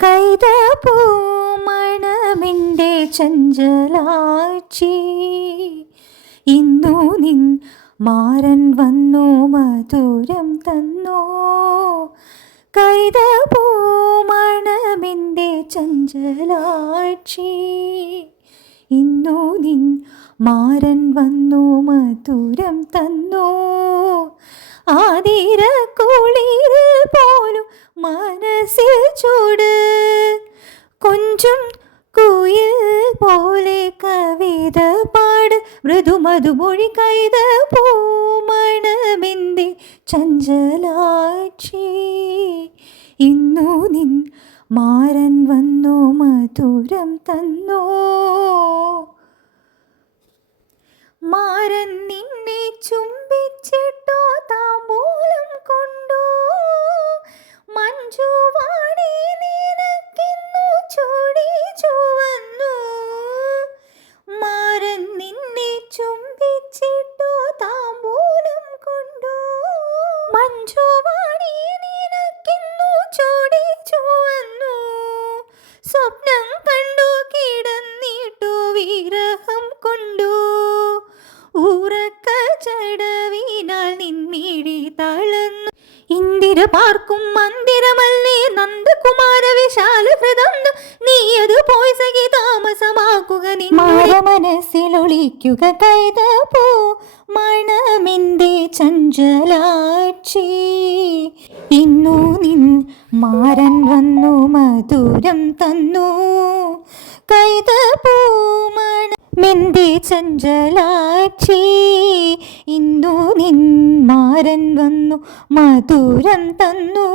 കൈത പൂമണമെന്റെ ചഞ്ചലാക്ഷി ഇന്നു നിൻ മാരൻ വന്നു മധുരം തന്നു. കൈത പൂമണമെന്റെ ചഞ്ചലാക്ഷി ഇന്നു നിൻ മാരൻ വന്നു മധുരം തന്നു. ആതിര പോലും മനസ്സിൽ ചൂട് കൊഞ്ചും കുയിൽ പോലെ കവിത പാട്. മൃദുമധുമൊഴി കൈത പൂമണമെന്തി ചഞ്ചലാക്ഷി ഇന്നു നിൻ മാരൻ വന്നു മധുരം തന്നോ. മാരൻ നിന്നെ ചടവിനാൽ നിൻമിഴി തളന്നു ഇന്ദിര പാർക്കും മന്ദിരമല്ലേ നന്ദകുമാര വിശാല ഹൃദം നീ അത് പോയി സഖി താമസമാക്കുക നിന്റെ മനസ്സിലൊളിക്കുക കൈത പോ മണമെന്തേ ചഞ്ചലാക്ഷി ഇന്നു നിൻ മാരൻ വന്നു മധുരം തന്നു. കൈത പോ മെന്തി ചഞ്ചലാക്ഷി മധുരം തന്നു